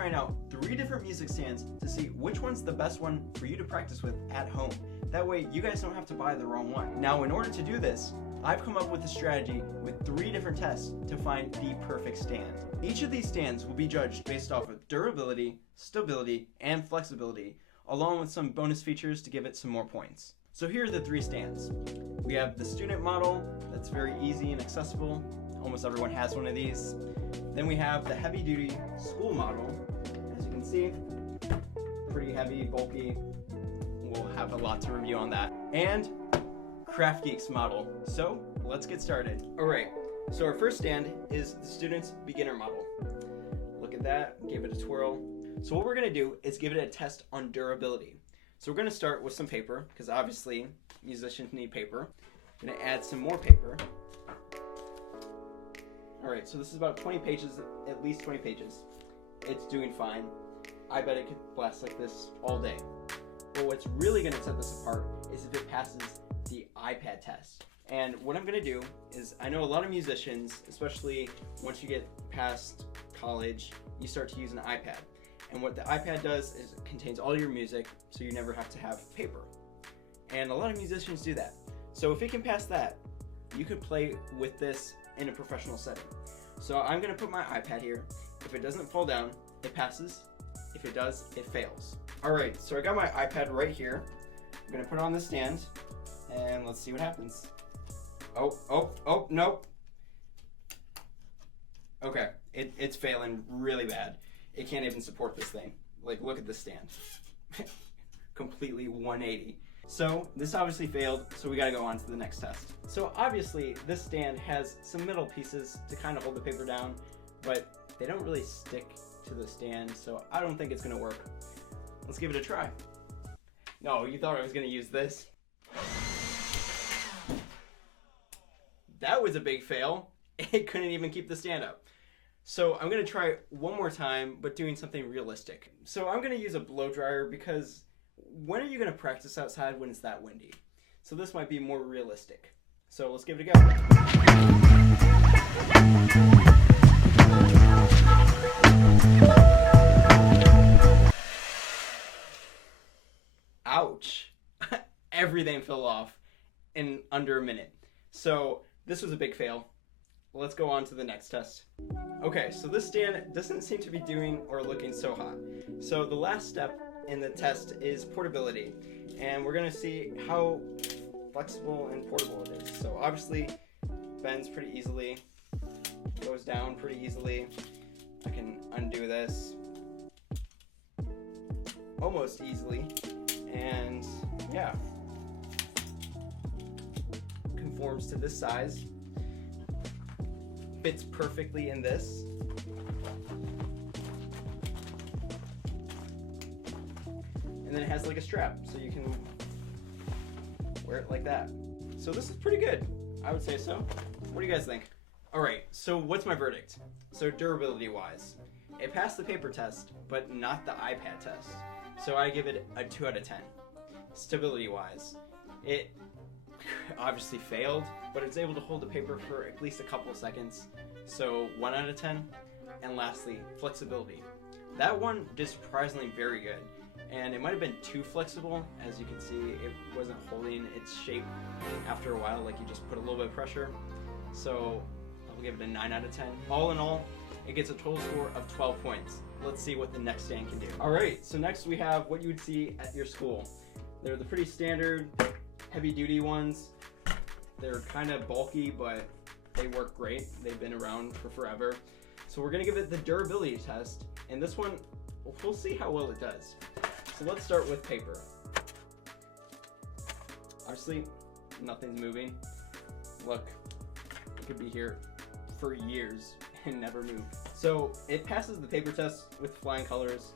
trying out 3 different music stands to see which one's the best one for you to practice with at home. That way you guys don't have to buy the wrong one. Now in order to do this, I've come up with a strategy with 3 different tests to find the perfect stand. Each of these stands will be judged based off of durability, stability, and flexibility, along with some bonus features to give it some more points. So here are the 3 stands. We have the student model, that's very easy and accessible. Almost everyone has one of these. Then we have the heavy duty school model. As you can see, pretty heavy, bulky. We'll have a lot to review on that. And KRAFTGEEK's model. So let's get started. All right, so our first stand is the student's beginner model. Look at that, give it a twirl. So what we're gonna do is give it a test on durability. So we're gonna start with some paper, because obviously musicians need paper. I'm gonna add some more paper. All right, so this is about 20 pages, at least 20 pages. It's doing fine. I bet it could last like this all day. But what's really gonna set this apart is if it passes the iPad test. And what I'm gonna do is, I know a lot of musicians, especially once you get past college, you start to use an iPad. And what the iPad does is it contains all your music, so you never have to have paper. And a lot of musicians do that. So if it can pass that, you could play with this in a professional setting. So I'm gonna put my iPad here. If it doesn't fall down, it passes. If it does, it fails. All right, so I got my iPad right here. I'm gonna put it on the stand, and let's see what happens. Oh, nope. Okay, it's failing really bad. It can't even support this thing. Like, look at this stand. Completely 180. So this obviously failed, so we gotta go on to the next test. So obviously this stand has some middle pieces to kind of hold the paper down, but they don't really stick to the stand, so I don't think it's gonna work. Let's give it a try. No, you thought I was gonna use this? That was a big fail. It couldn't even keep the stand up. So I'm gonna try one more time, but doing something realistic. So I'm gonna use a blow dryer because when are you gonna practice outside when it's that windy? So this might be more realistic. So let's give it a go. Ouch. Everything fell off in under a minute. So this was a big fail. Let's go on to the next test. Okay, so this stand doesn't seem to be doing or looking so hot. So the last step in the test is portability, and we're gonna see how flexible and portable it is. So obviously bends pretty easily, goes down pretty easily. I can undo this almost easily, and yeah, conforms to this size, fits perfectly in this. And then it has like a strap, so you can wear it like that. So this is pretty good, I would say so. What do you guys think? All right, so what's my verdict? So durability wise, it passed the paper test, but not the iPad test. So I give it a 2 out of 10. Stability wise, it obviously failed, but it's able to hold the paper for at least a couple of seconds. So 1 out of 10. And lastly, flexibility. That one did surprisingly very good. And it might have been too flexible. As you can see, it wasn't holding its shape after a while, like you just put a little bit of pressure. So I'll give it a 9 out of 10. All in all, it gets a total score of 12 points. Let's see what the next stand can do. All right, so next we have what you would see at your school. They're the pretty standard heavy duty ones. They're kind of bulky, but they work great. They've been around for forever. So we're gonna give it the durability test. And this one, we'll see how well it does. So let's start with paper. Obviously, nothing's moving. Look, it could be here for years and never move. So it passes the paper test with flying colors,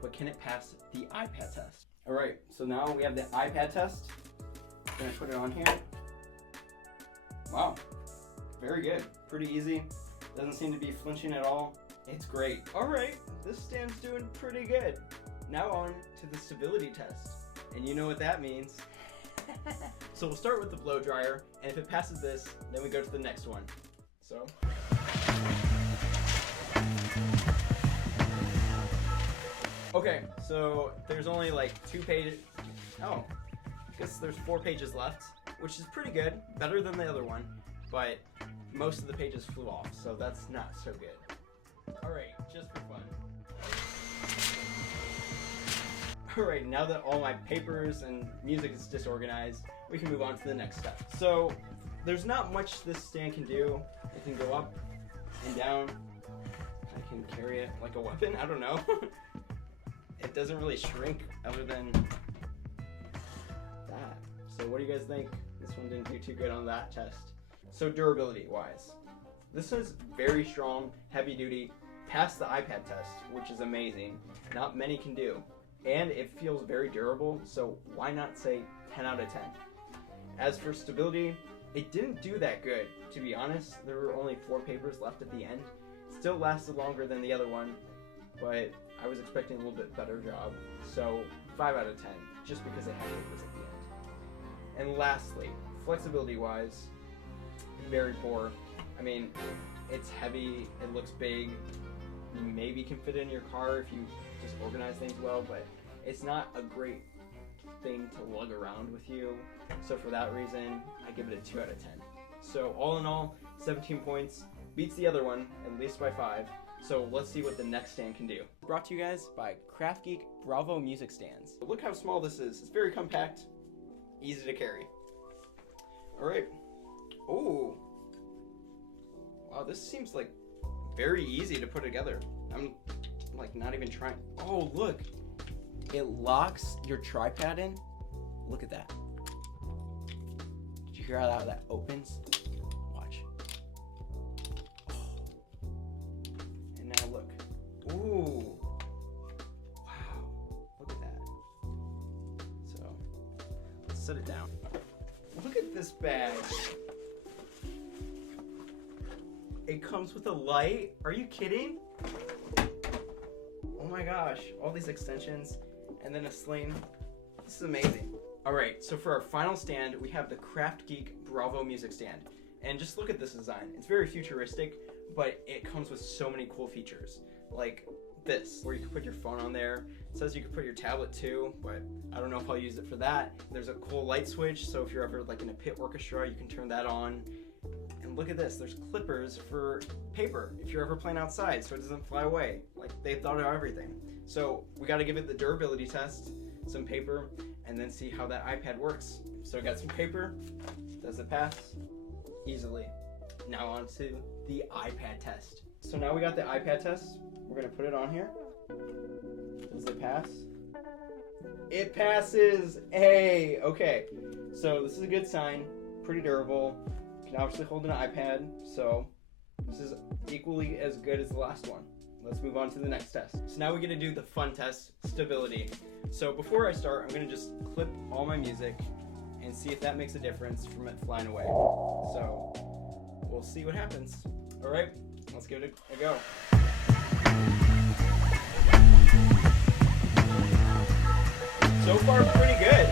but can it pass the iPad test? All right, so now we have the iPad test. I'm gonna put it on here. Wow, very good, pretty easy. Doesn't seem to be flinching at all. It's great. All right, this stand's doing pretty good. Now on to the stability test. And you know what that means. So we'll start with the blow dryer, and if it passes this, then we go to the next one. So. Okay, so there's only like 2 pages. Oh, I guess there's 4 pages left, which is pretty good, better than the other one, but most of the pages flew off, so that's not so good. Alright, just for fun. Alright, now that all my papers and music is disorganized, we can move on to the next step. So, there's not much this stand can do. It can go up and down. I can carry it like a weapon, I don't know. It doesn't really shrink other than that. So what do you guys think? This one didn't do too good on that test. So durability wise, this is very strong, heavy duty, passed the iPad test, which is amazing. Not many can do. And it feels very durable, so why not say 10 out of 10? As for stability, it didn't do that good, to be honest. There were only 4 papers left at the end. Still lasted longer than the other one, but I was expecting a little bit better job. So 5 out of 10, just because it had papers at the end. And lastly, flexibility wise, very poor. I mean, it's heavy, it looks big, you maybe can fit it in your car if you just organize things well, but it's not a great thing to lug around with you. So for that reason, I give it a 2 out of 10. So all in all, 17 points, beats the other one, at least by 5. So let's see what the next stand can do. Brought to you guys by KRAFTGEEK Bravo music stands. Look how small this is. It's very compact, easy to carry. All right. Oh, wow, this seems like very easy to put together. I'm like not even trying. Oh, look, it locks your tripod in. Look at that. Did you hear how that opens? Watch. Oh. And now look. Ooh. Wow. Look at that. So let's set it down. Look at this bag. It comes with a light. Are you kidding? Oh my gosh, all these extensions and then a sling. This is amazing. All right, so for our final stand, we have the KRAFTGEEK Bravo music stand. And just look at this design. It's very futuristic, but it comes with so many cool features. Like this, where you can put your phone on there. It says you can put your tablet too, but I don't know if I'll use it for that. There's a cool light switch, so if you're ever like in a pit orchestra, you can turn that on. And look at this, there's clippers for paper if you're ever playing outside so it doesn't fly away. Like, they've thought of everything. So we got to give it the durability test, some paper, and then see how that iPad works. So I got some paper. Does it pass? Easily. Now on to the iPad test. So now we got the iPad test. We're going to put it on here. Does it pass? It passes! Hey! Okay, so this is a good sign. Pretty durable. You can obviously hold an iPad, so this is equally as good as the last one. Let's move on to the next test. So now we get to do the fun test, stability. So before I start, I'm gonna just clip all my music and see if that makes a difference from it flying away. So we'll see what happens. All right, let's give it a go. So far, pretty good.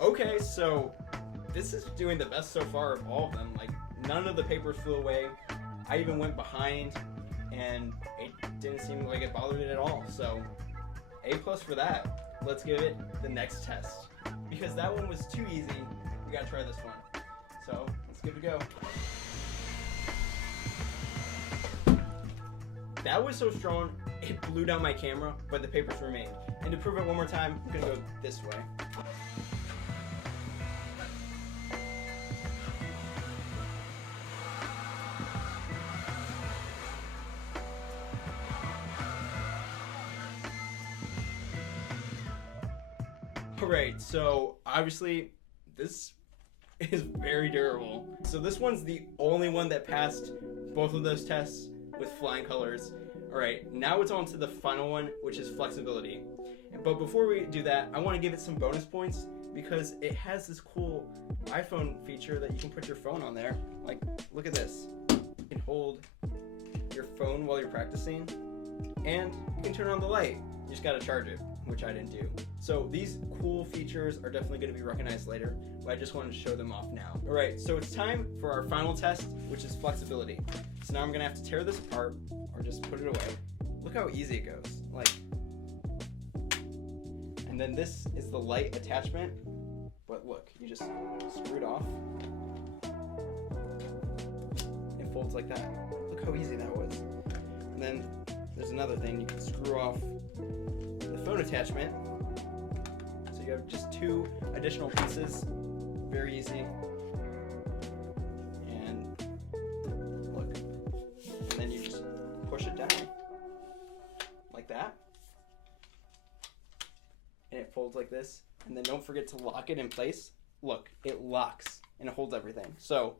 Okay, so this is doing the best so far of all of them. Like, none of the papers flew away. I even went behind and it didn't seem like it bothered it at all. So A+ for that. Let's give it the next test. Because that one was too easy, we gotta try this one. So let's give it a go. That was so strong, it blew down my camera, but the papers remained. And to prove it one more time, I'm gonna go this way. Alright, so obviously this is very durable. So this one's the only one that passed both of those tests with flying colors. Alright, now it's on to the final one, which is flexibility. But before we do that, I want to give it some bonus points because it has this cool iPhone feature that you can put your phone on there. Like, look at this. You can hold your phone while you're practicing and you can turn on the light. You just gotta charge it. which I didn't do. So these cool features are definitely going to be recognized later, but I just wanted to show them off now. All right, so it's time for our final test, which is flexibility. So now I'm going to have to tear this apart or just put it away. Look how easy it goes. Like, and then this is the light attachment, but look, you just screw it off. It folds like that. Look how easy that was. And then there's another thing, you can screw off the phone attachment. So you have just 2 additional pieces, very easy. And look, and then you just push it down like that. And it folds like this. And then don't forget to lock it in place. Look, it locks and it holds everything. So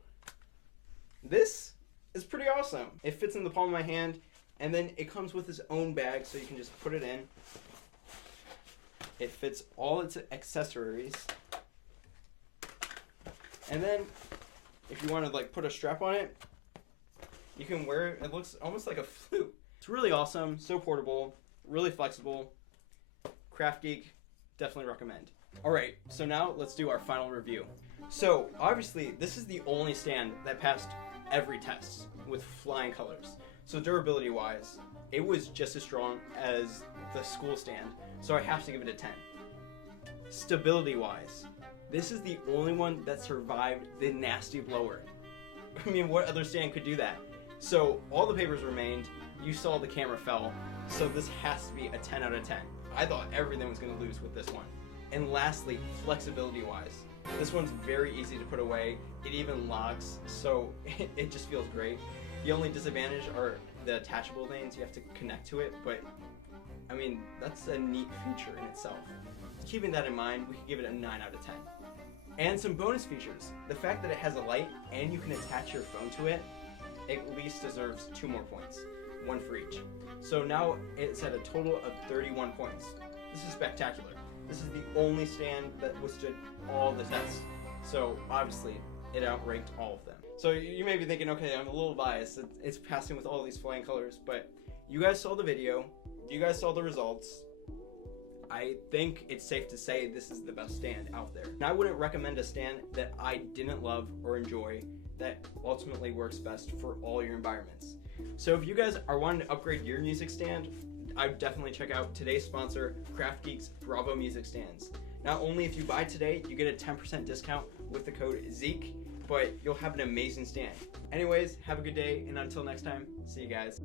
this is pretty awesome. It fits in the palm of my hand, and then it comes with its own bag, so you can just put it in. It fits all its accessories. And then if you want to like put a strap on it, you can wear it. It looks almost like a flute. It's really awesome, so portable, really flexible. KRAFTGEEK, definitely recommend. All right, so now let's do our final review. So obviously this is the only stand that passed every test with flying colors. So durability wise, it was just as strong as the school stand, so I have to give it a 10. Stability wise, this is the only one that survived the nasty blower. I mean, what other stand could do that? So all the papers remained, you saw the camera fell, so this has to be a 10 out of 10. I thought everything was going to lose with this one. And lastly, flexibility wise, this one's very easy to put away. It even locks, so it just feels great. The only disadvantage are the attachable lanes. You have to connect to it, but I mean, that's a neat feature in itself. Keeping that in mind, we can give it a 9 out of 10. And some bonus features. The fact that it has a light and you can attach your phone to it, at least deserves 2 more points, 1 for each. So now it's at a total of 31 points. This is spectacular. This is the only stand that withstood all the tests. So obviously, it outranked all of them. So you may be thinking, okay, I'm a little biased. It's passing with all these flying colors, but you guys saw the video. You guys saw the results. I think it's safe to say this is the best stand out there. And I wouldn't recommend a stand that I didn't love or enjoy that ultimately works best for all your environments. So if you guys are wanting to upgrade your music stand, I'd definitely check out today's sponsor, KRAFTGEEK's Bravo Music Stands. Not only if you buy today, you get a 10% discount with the code ZEEK, but you'll have an amazing stand. Anyways, have a good day, and until next time, see you guys.